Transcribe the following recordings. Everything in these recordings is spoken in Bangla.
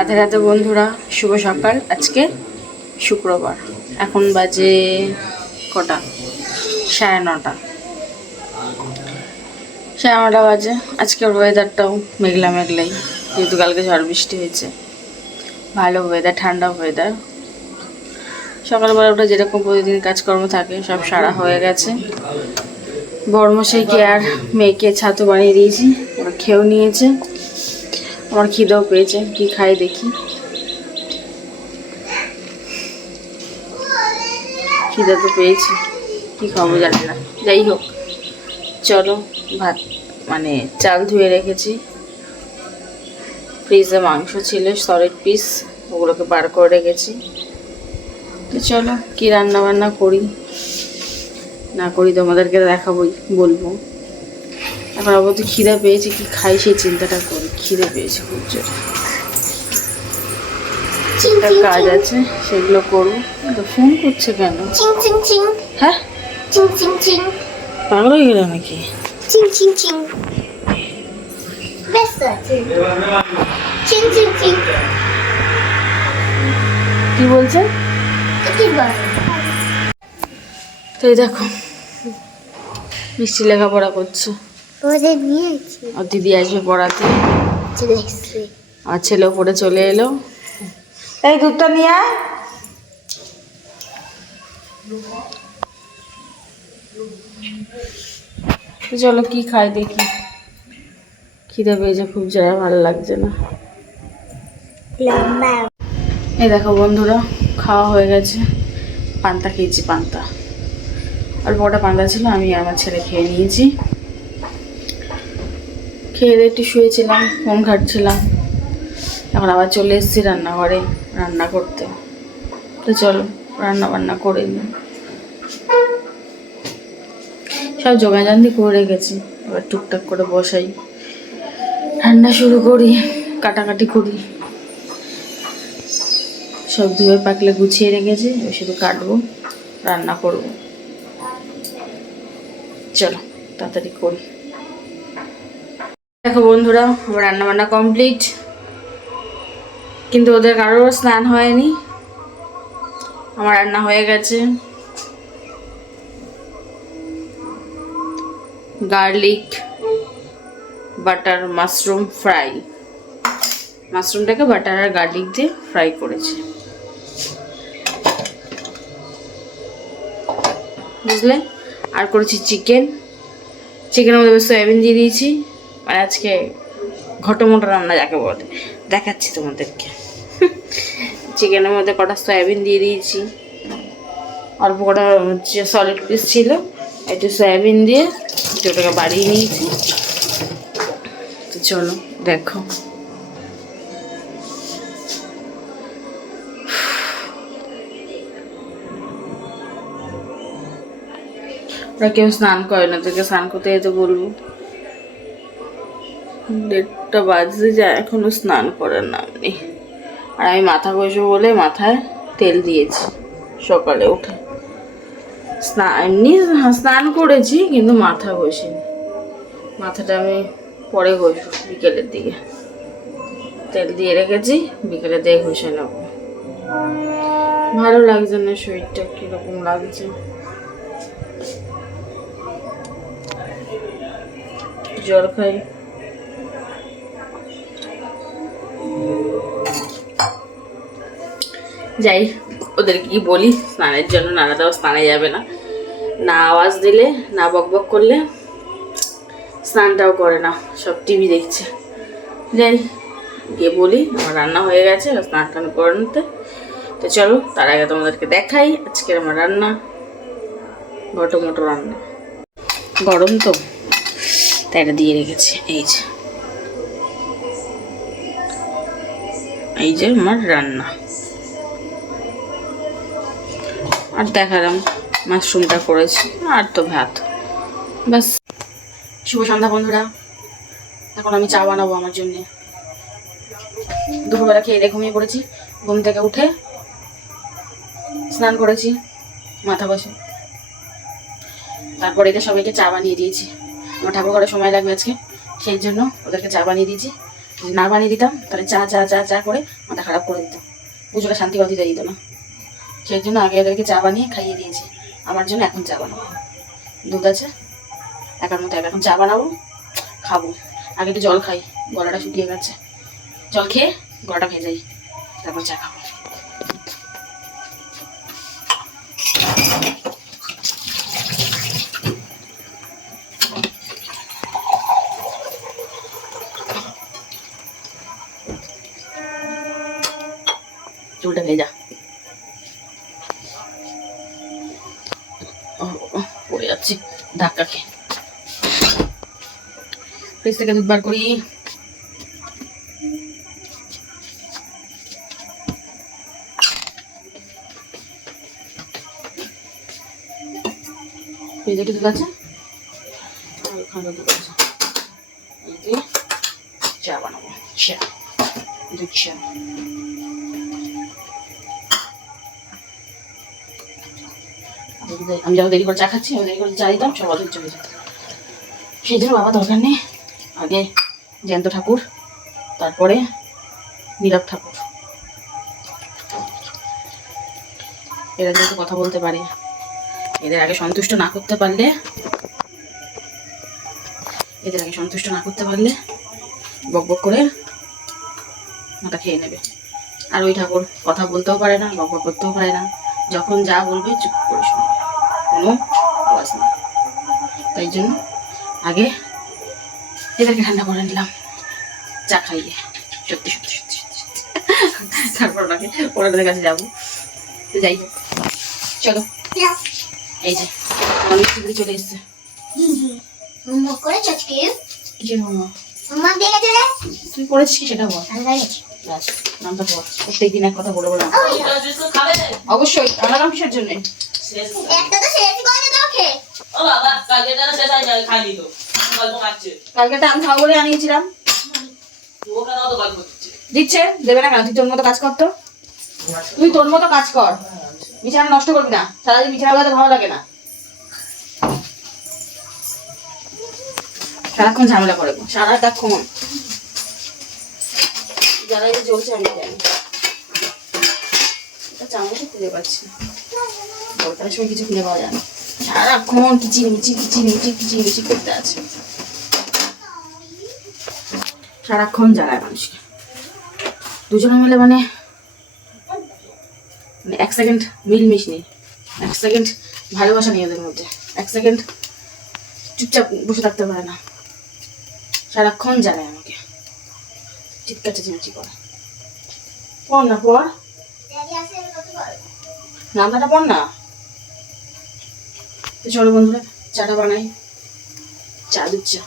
রাধে রাধে বন্ধুরা, শুভ সকাল। আজকে শুক্রবার, এখন বাজে কটা? 9:30। 9:30 বাজে। আজকের ওয়েদারটাও মেঘলা মেঘলাই, যেহেতু কালকে ঝড় বৃষ্টি হয়েছে। ভালো ওয়েদার, ঠান্ডা ওয়েদার। সকালবেলা উঠে যেরকম প্রতিদিন কাজকর্ম থাকে সব সারা হয়ে গেছে। বড়মশাইকে আর মেয়েকে ছাতু বানিয়ে দিয়েছি, ওরা খেয়েও নিয়েছে। আমার খিদেও পেয়েছে, কি খাই দেখি। খিদে তো পেয়েছি, কি খাবো জানি না। যাই হোক, চলো ভাত চাল ধুয়ে রেখেছি। ফ্রিজে মাংস ছিল, সলিড পিস, ওগুলোকে বার করে রেখেছি। তো চলো কি রান্না বান্না করি না করি তোমাদেরকে দেখাবোই, বলবো। এখন আপাতত খিদে পেয়েছে, কি খাই সেই চিন্তাটা করি। খিদে পেয়েছে খুব জোর, একটা কাজ আছে সেগুলো করবো। তো ফোন করছে কেন? হ্যাঁ, পাগল হয়ে গেল নাকি? কি বলছে? তো এই দেখো, মিষ্টি লেখাপড়া করছে। আর দিদি আসবে পড়াতে, আর ছেলেও পড়ে চলে এলো। এই দুধটা নিয়ে আয়। চলো কি খাই দেখি, খিদে পেয়েছে খুব, যারা ভালো লাগছে না। এই দেখো বন্ধুরা, খাওয়া হয়ে গেছে। পান্তা খেয়েছি, পান্তা। আর বড়টা পান্তা ছিল, আমি আমার ছেলে খেয়ে নিয়েছি। খেয়ে একটু শুয়েছিলাম, ফোন ঘাটছিলাম। এখন আবার চলে এসেছি রান্নাঘরে রান্না করতে। তো চলো রান্না বান্না করে নিই। সব জোগাড়জান্তি করে রেখেছি, এবার টুকটাক করে বসাই, রান্না শুরু করি, কাটাকাটি করি। সব ধুয়ে পাকলে গুছিয়ে রেখেছি, শুধু কাটবো, রান্না করব। চলো তাড়াতাড়ি করি। দেখো বন্ধুরা, আমার রান্না বান্না কমপ্লিট, কিন্তু ওদের কারোর স্নান হয়নি। আমার রান্না হয়ে গেছে। গার্লিক বাটার মাশরুম ফ্রাই, মাশরুমটাকে বাটার আর গার্লিক দিয়ে ফ্রাই করেছি, বুঝলে। আর করেছি চিকেন, চিকেনের মধ্যে সয়াবিন দিয়ে দিয়েছি। আর আজকে ঘটোমটো রান্না যাকে বলে, দেখাচ্ছি তোমাদেরকে। চিকেনের মধ্যে কটা সয়াবিন দিয়ে দিয়েছি, অল্প কটা যে সলিড পিস ছিল, একটু সয়াবিন দিয়ে ওটাকে বাড়িয়ে নিয়েছি। তো চলো দেখো। ওরা কেউ স্নান করে না, তোকে স্নান করতে যেতে বলবো। 1:30 বাজতে যায়, এখনো স্নান করার নাম নেই। আর আমি মাথা ঘষবো বলে মাথায় তেল দিয়েছি সকালে উঠে। এমনি স্নান করেছি, কিন্তু মাথা ঘষিনি। মাথাটা আমি পরে ঘষবো, বিকেলের দিকে তেল দিয়ে রেখেছি, বিকেলের দিকে ঘষে নেব। ভালো লাগছে না, শরীরটা কিরকম লাগছে। জল খাই। যাই, ওদেরকে কি বলি স্নানের জন্য, নানা দাও স্নানে যাবে না, না আওয়াজ দিলে, না বকবক করলে স্নানটাও করে না, সব টিভি দেখছে। যাই গিয়ে বলি আমার রান্না হয়ে গেছে, স্নান টান করে নিতে। তো চলো তার আগে তোমাদেরকে দেখাই আজকের আমার রান্না। ঘটোমটো রান্না, গরম তো তাই এটা দিয়ে রেখেছি। এই যে আমার রান্না। আর দেখালাম মাশরুমটা করেছি, আর তো ভাত, ব্যাস। শুভ সন্ধ্যা বন্ধুরা, এখন আমি চা বানাবো আমার জন্য। দুপুরবেলা খেয়ে ঘুমিয়ে পড়েছি, ঘুম থেকে উঠে স্নান করেছি, মাথা বসে, তারপরে এদের সবাইকে চা বানিয়ে দিয়েছি। আমার ঠাকুর ঘরে সময় লাগবে আজকে, সেই জন্য ওদেরকে চা বানিয়ে দিয়েছি। যদি না বানিয়ে দিতাম তাহলে চা চা চা চা করে মাথা খারাপ করে দিতাম, পুজোটা শান্তি বাতিতে দিত না। সেই জন্য আগে এদেরকে চা বানিয়ে খাইয়ে দিয়েছি। আমার জন্য এখন চা বানাবো, দুধ আছে একার মতো এখন চা বানাবো, খাবো। আগে একটু জল খাই, গলাটা শুকিয়ে গেছে, জল খেয়ে গলাটা ভেজাই, তারপর চা খাবো। চুলটা ভেজা, পড়ে যাচ্ছি ধাক্কা খেয়ে। ফ্রিজ থেকে দুধ বার করি, ফ্রিজে কি দুধ আছে, দুধ আছে। এই দিয়ে চা বানাবো, চা দুধ চা। আমি যখন দেরি করে চা খাচ্ছি, আমি দেরি করে চা দিতাম সব অধৈর্য চলে যেত। সেই জন্য বাবা দরকার নেই, আগে জ্যান্ত ঠাকুর, তারপরে নীরব ঠাকুর, এরা যেহেতু কথা বলতে পারে, এদের আগে সন্তুষ্ট না করতে পারলে বক বক করে মাথা খেয়ে নেবে। আর ওই ঠাকুর কথা বলতেও পারে না, বক বক করতেও পারে না, যখন যা বলবে চুপ করে শুনবে, কোনো আওয়াজ নেই। তাই জন্য আগে এদেরকে ঠান্ডা করে নিলাম চা খাইয়ে, সত্যি সত্যি সত্যি সত্যি। তারপর ওনাদের কাছে যাবো। তো যাই হোক, চলো। এই যে আমার মিষ্টি চলে এসছে। তুই পড়েছিস কি সেটা বল, নামটা বল। প্রত্যেকদিন এক কথা বলে বলে অবশ্যই আলাদা কিসের জন্য? কালকেটা আমি খাবো বলে আনিয়েছিলাম, দিচ্ছে দেবে না কেন? তুই তোর মতো কাজ কর, তো তুই তোর মতো কাজ কর, বিছানা নষ্ট করবি না। সারাদিন বিছানা বাজাতে ভালো লাগে না, সারাক্ষণ ঝামেলা করে, সারাক্ষণ যারা এই চলছে আমি জানি। চামচও খুঁজে পাচ্ছি না, দরকারের সময় কিছু খুঁজে পাওয়া যায় না, সারাক্ষণ কিচিমিচি করতে আছে, সারাক্ষণ জ্বালায় মানুষকে। দুজনে মিলে মানে এক সেকেন্ড মিলমিশ নেই, এক সেকেন্ড ভালোবাসা নেই ওদের মধ্যে, এক সেকেন্ড চুপচাপ বসে থাকতে পারে না, সারাক্ষণ জ্বালায় আমাকে, চিৎকার চেঁচামেচি করে। পড় না, পড় নামটা পড় না। তো চলো বন্ধুরা, চাটা বানাই, চা দুধ চা।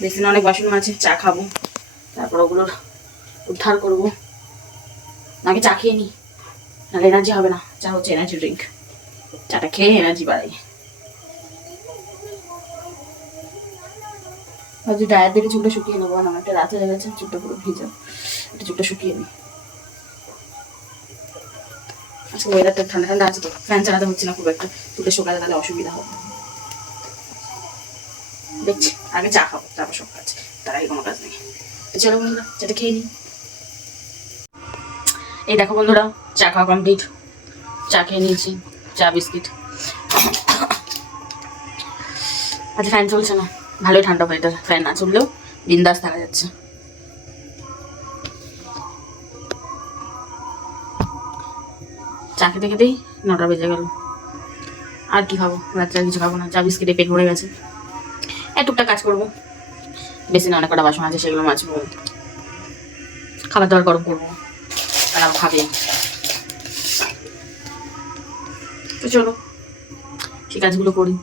বেসিনে অনেক বাসন আছে, চা খাবো, তারপর ওগুলোর উদ্ধার করবো। আগে চা খেয়ে নিই, নাহলে এনার্জি হবে না। চা হচ্ছে এনার্জি ড্রিঙ্ক, চাটা খেয়ে এনার্জি বাড়াই। ভাবছি ডায়ের দেখে চুলটা শুকিয়ে নেবো, আমার একটা রাত হয়ে গেছে, চুলটা পুরো ভিজা, একটু চুলটা শুকিয়ে নিই। আজকে ওয়েদারটা ঠান্ডা ঠান্ডা আছে তো, ফ্যান চালাতে হচ্ছে না খুব একটা, চুলটা শুকাতে তাহলে অসুবিধা হবে। দেখছি আগে চা খাবো, তারপর সব কাজ, তার আগে কোনো কাজ নেই। তো চলো বন্ধুরা, চাটা খেয়ে নিই। এই দেখো বন্ধুরা, চা খাওয়া কমপ্লিট, চা খেয়ে নিয়েছি, চা বিস্কিট। আচ্ছা ফ্যান চলছে না, ভালোই ঠান্ডা ওয়েদার, ফ্যান না চললেও বিন্দাস থাকা যাচ্ছে। চা খেতে খেতেই 9টা বেজে গেল, আর কি খাবো, রাত্রে কিছু খাবো না, চা বিস্কিটে পেট ভরে গেছে। টুকটাক কাজ করবো, বেশি না, অনেক কটা বাসন আছে সেগুলো মাজবো, খাবার দাবার গরম করবো, তারা খাবে। তো চলো সেই কাজগুলো করি।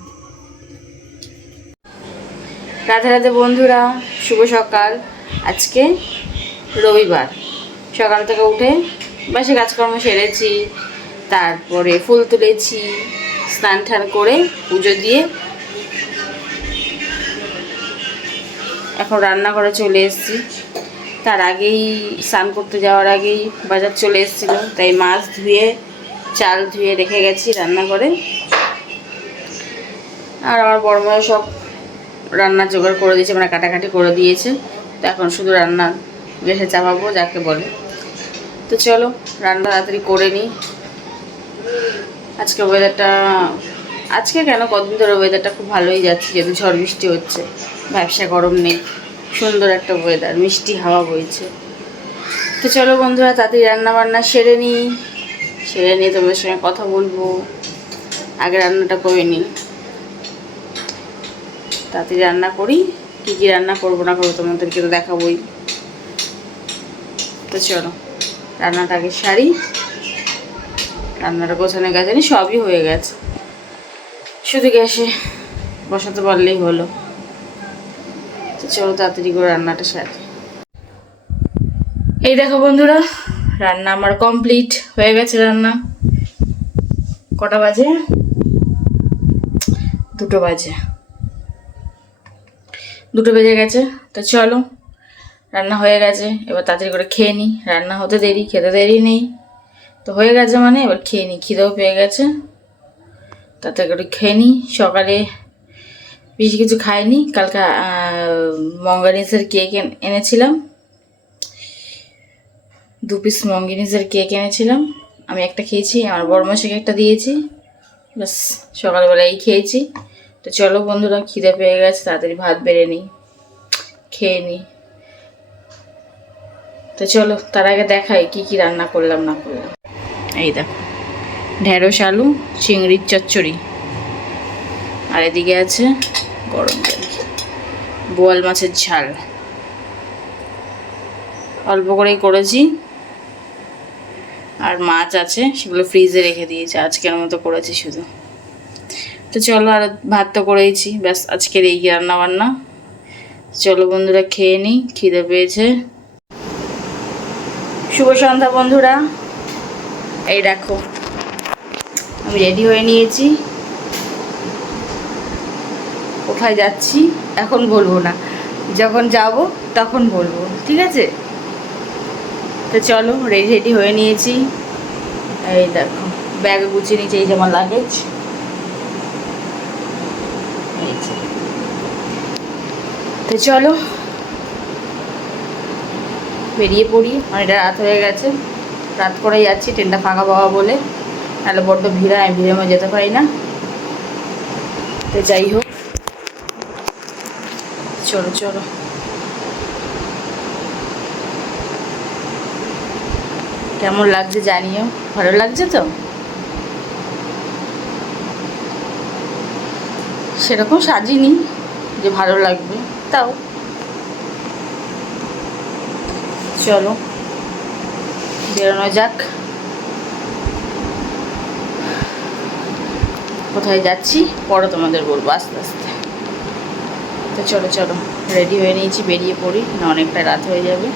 রাধে রাধে বন্ধুরা, শুভ সকাল। আজকে রবিবার, সকাল থেকে উঠে বাসে কাজকর্ম সেরেছি, তারপরে ফুল তুলেছি, স্নান টান করে পুজো দিয়ে এখন রান্নাঘরে চলে এসেছি। তার আগেই স্নান করতে যাওয়ার আগেই বাজার চলে এসেছিলো, তাই মাছ ধুয়ে চাল ধুয়ে রেখে গেছি রান্নাঘরে। আর আমার বড় মেয়ে সব রান্না জোগাড় করে দিয়েছে, মানে কাটাকাটি করে দিয়েছে। তো এখন শুধু রান্না গ্যাসে চাপাবো যাকে বলে। তো চলো রান্না তাড়াতাড়ি করে নিই। আজকে ওয়েদারটা, আজকে কেন কতদিন ধরে ওয়েদারটা খুব ভালোই যাচ্ছে, যেহেতু ঝড় বৃষ্টি হচ্ছে, ব্যবসা গরম নেই, সুন্দর একটা ওয়েদার, মিষ্টি হাওয়া বইছে। তো চলো বন্ধুরা তাড়াতাড়ি রান্না বান্না সেরে নিই, সেরে নিয়ে তোমাদের সঙ্গে কথা বলবো। আগে রান্নাটা করে নিই, তাড়াতাড়ি রান্না করি। কী কী রান্না করবো না করবো তোমাদেরকে তো দেখাবোই। তো চলো রান্নাটা আগে সারি। রান্নাটা গোছানো গেছে, সবই হয়ে গেছে, শুধু গ্যাসে বসাতে পারলেই হলো। তো চলো তাড়াতাড়ি করে রান্নাটা সারি। এই দেখো বন্ধুরা, রান্না আমার কমপ্লিট হয়ে গেছে। রান্না কটা বাজে? 2টো বাজে, 2টো বেজে গেছে। তো চলো রান্না হয়ে গেছে, এবার তাড়াতাড়ি করে খেয়ে নিই। রান্না হতে দেরি, খেতে দেরি নেই। তো হয়ে গেছে মানে এবার খেয়ে নিই, খিদেও পেয়ে গেছে, তাড়াতাড়ি করে খেয়ে নিই। সকালে বেশি কিছু খাইনি, কালকে মঙ্গানিসের কেক এনেছিলাম, 2 পিস মঙ্গিনিসের কেক এনেছিলাম। আমি একটা খেয়েছি, আমার বড় মাসিকে একটা দিয়েছি, ব্যাস সকালবেলায় খেয়েছি। তো চলো বন্ধুরা খিদে পেয়ে গেছে, তাড়াতাড়ি ভাত বেড়ে নিই, খেয়ে নিই। তো চলো তার আগে দেখাই কি কি রান্না করলাম না করলাম। এই দেখো, ঢেঁড়স আলু চিংড়ির চচ্চড়ি, আর এদিকে আছে গরম জল, বোয়াল মাছের ঝাল, অল্প করেই করেছি। আর মাছ আছে, সেগুলো ফ্রিজে রেখে দিয়েছি, আজকের মতো করেছি শুধু। তো চলো, আর ভাত তো করেইছি, ব্যাস আজকের এই রান্না বান্না। চলো বন্ধুরা খেয়ে নিই, খিদে পেয়েছে। শুভ সন্ধ্যা বন্ধুরা, এই দেখো আমি রেডি হয়ে নিয়েছি। কোথায় যাচ্ছি এখন বলবো না, যখন যাব তখন বলবো, ঠিক আছে? তো চলো রেডি হয়ে নিয়েছি। এই দেখো ব্যাগে গুছিয়ে নিয়েছি, এই যে আমার লাগেজ। তো চলো বেরিয়ে পড়ি, অনেকটা রাত হয়ে গেছে, রাত করেই যাচ্ছি, ট্রেনটা ফাঁকা পাওয়া বলে, নাহলে বড্ড ভিড়, আমি ভিড়ের মধ্যে যেতে পারি না। তো যাই হোক, চলো চলো। কেমন লাগছে জানিও, ভালো লাগছে তো? সেরকম সাজিনি যে ভালো লাগবে, তাও চলো বেরোনো যাক। কোথায় যাচ্ছি পরে তোমাদের বলবো আস্তে আস্তে। তো চলো চলো রেডি হয়ে নিয়েছি, বেরিয়ে পড়ি, না অনেকটা রাত হয়ে যাবে।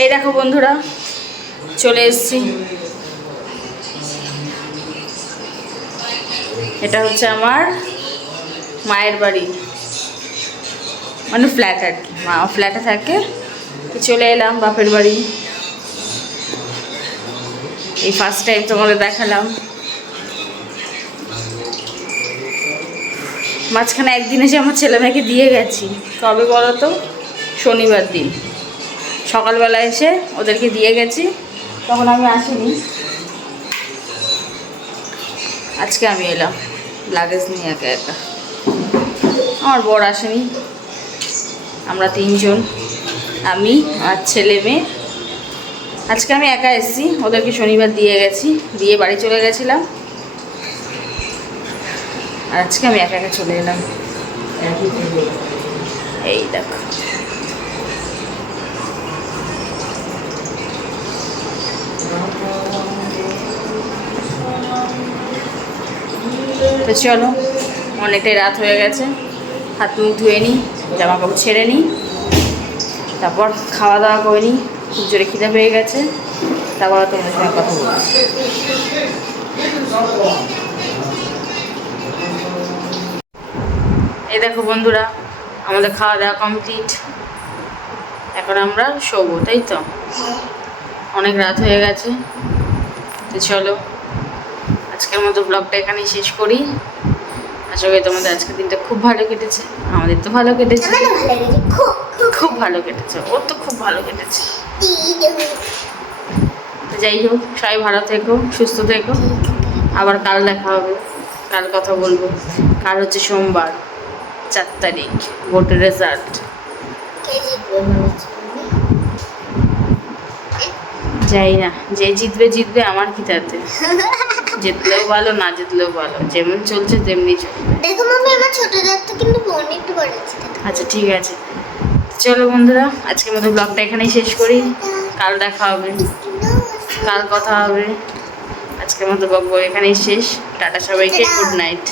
এই দেখো বন্ধুরা চলে এসেছি, এটা হচ্ছে আমার মায়ের বাড়ি, মানে ফ্ল্যাট আর কি, মা ফ্ল্যাটে থাকে। চলে এলাম বাপের বাড়ি, এই ফার্স্ট টাইম তোমাদের দেখালাম। মাঝখানে একদিন এসে আমার ছেলে মেয়েকে দিয়ে গেছি, কবে বলো তো? শনিবার দিন সকালবেলা এসে ওদেরকে দিয়ে গেছি, তখন আমি আসিনি, আজকে আমি এলাম লাগেজ নিয়ে একা একা। আমার বর আসেনি, আমরা 3 জন, আমি আর ছেলে মেয়ে। আজকে আমি একা এসেছি, ওদেরকে শনিবার দিয়ে গেছি, দিয়ে বাড়ি চলে গেছিলাম, আর আজকে আমি একা একা চলে এলাম। এই দেখো তো চলো, অনেকটাই রাত হয়ে গেছে, হাত মুখ ধুয়ে নিই, জামা কাপড় ছেড়ে নিই, তারপর খাওয়া দাওয়া করে নিই। খুব জোরে খিদে পেয়ে গেছে, তারপর তোমাদের সঙ্গে কথা বলবো। এই দেখো বন্ধুরা, আমাদের খাওয়া দাওয়া কমপ্লিট, এখন আমরা শোবো, তাই তো? অনেক রাত হয়ে গেছে। তো চলো, আজকের মতো ব্লগটা এখানেই শেষ করি। আশা করি তোমাদের আজকের দিনটা খুব ভালো কেটেছে। আমাদের তো ভালো কেটেছে, খুব ভালো কেটেছে, ওর তো খুব ভালো কেটেছে। তো যাই হোক, সবাই ভালো থেকো, সুস্থ থেকো। আবার কাল দেখা হবে, কাল কথা বলবো। কাল হচ্ছে সোমবার, 4 তারিখ, ভোটের রেজাল্ট। যাই না, যে জিতবে জিতবে, আমার কি তাতে? জিতলেও ভালো, না জিতলেও ভালো, যেমন চলছে তেমনি চলবে। দেখো মাম্মি, আমার ছোট দাঁতটা কিন্তু অনেক বড় আছে। আচ্ছা ঠিক আছে, চলো বন্ধুরা, আজকের মতো ব্লগটা এখানেই শেষ করি। কাল দেখা হবে, কাল কথা হবে। আজকের মতো ব্লগ এখানেই শেষ। টাটা সবাইকে, গুড নাইট।